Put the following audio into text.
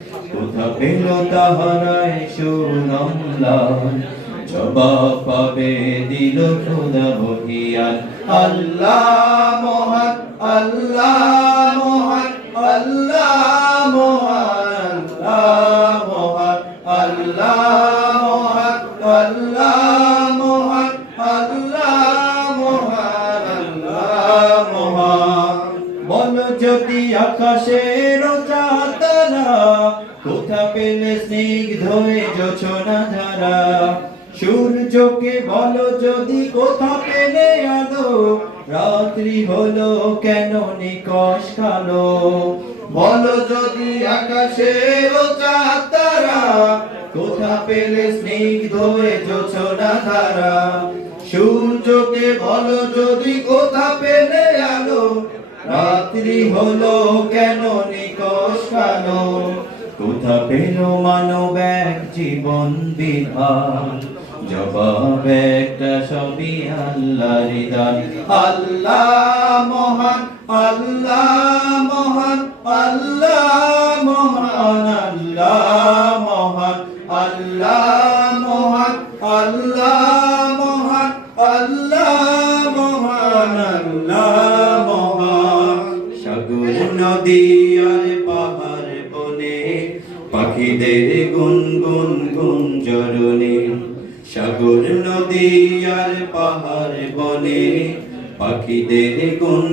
কোথা পেল তাহারায় সুরমলাল, জবাব পাবে দিল খোদা বহিয়ান। আল্লাহ মহান, আল্লাহ মহান, আল্লাহ মহান, আল্লাহ মহান, আল্লাহ মহান, আল্লাহ মহান, আল্লাহ মহান, আল্লাহ মহান। বল যদি আকাশের চাঁদরা, কোথা পেলে স্নিগ্ধ জোছনা ধারা। সূর্যকে বলো যদি কোথা পেলে আলো, রাত্রি হলো কেন নিকষ কালো। বলো যদি আকাশের চাঁদ তারা, কোথা পেলে স্নিগ্ধ জোছনা ধারা। সূর্যকে বলো যদি কোথা পেলে আলো, রাত্রি হলো কেন নিকষ কালো। কোথা পেল মানব এক জীবন বিধান, জবাব একটা সবই আল্লাহর দান। আল্লাহ মহান, আল্লাহ মহান, আল্লাহ মহান, আল্লাহ মহান, আল্লাহ মহান, আল্লাহ মহান, আল্লাহ মহান, আল্লাহ মহান। সাগর নদী আর পাহাড় বনে, পাখিদের গুনগুন গুঞ্জরণে। সাগর নদী আর পাহাড় বনে, পাখিদের গুন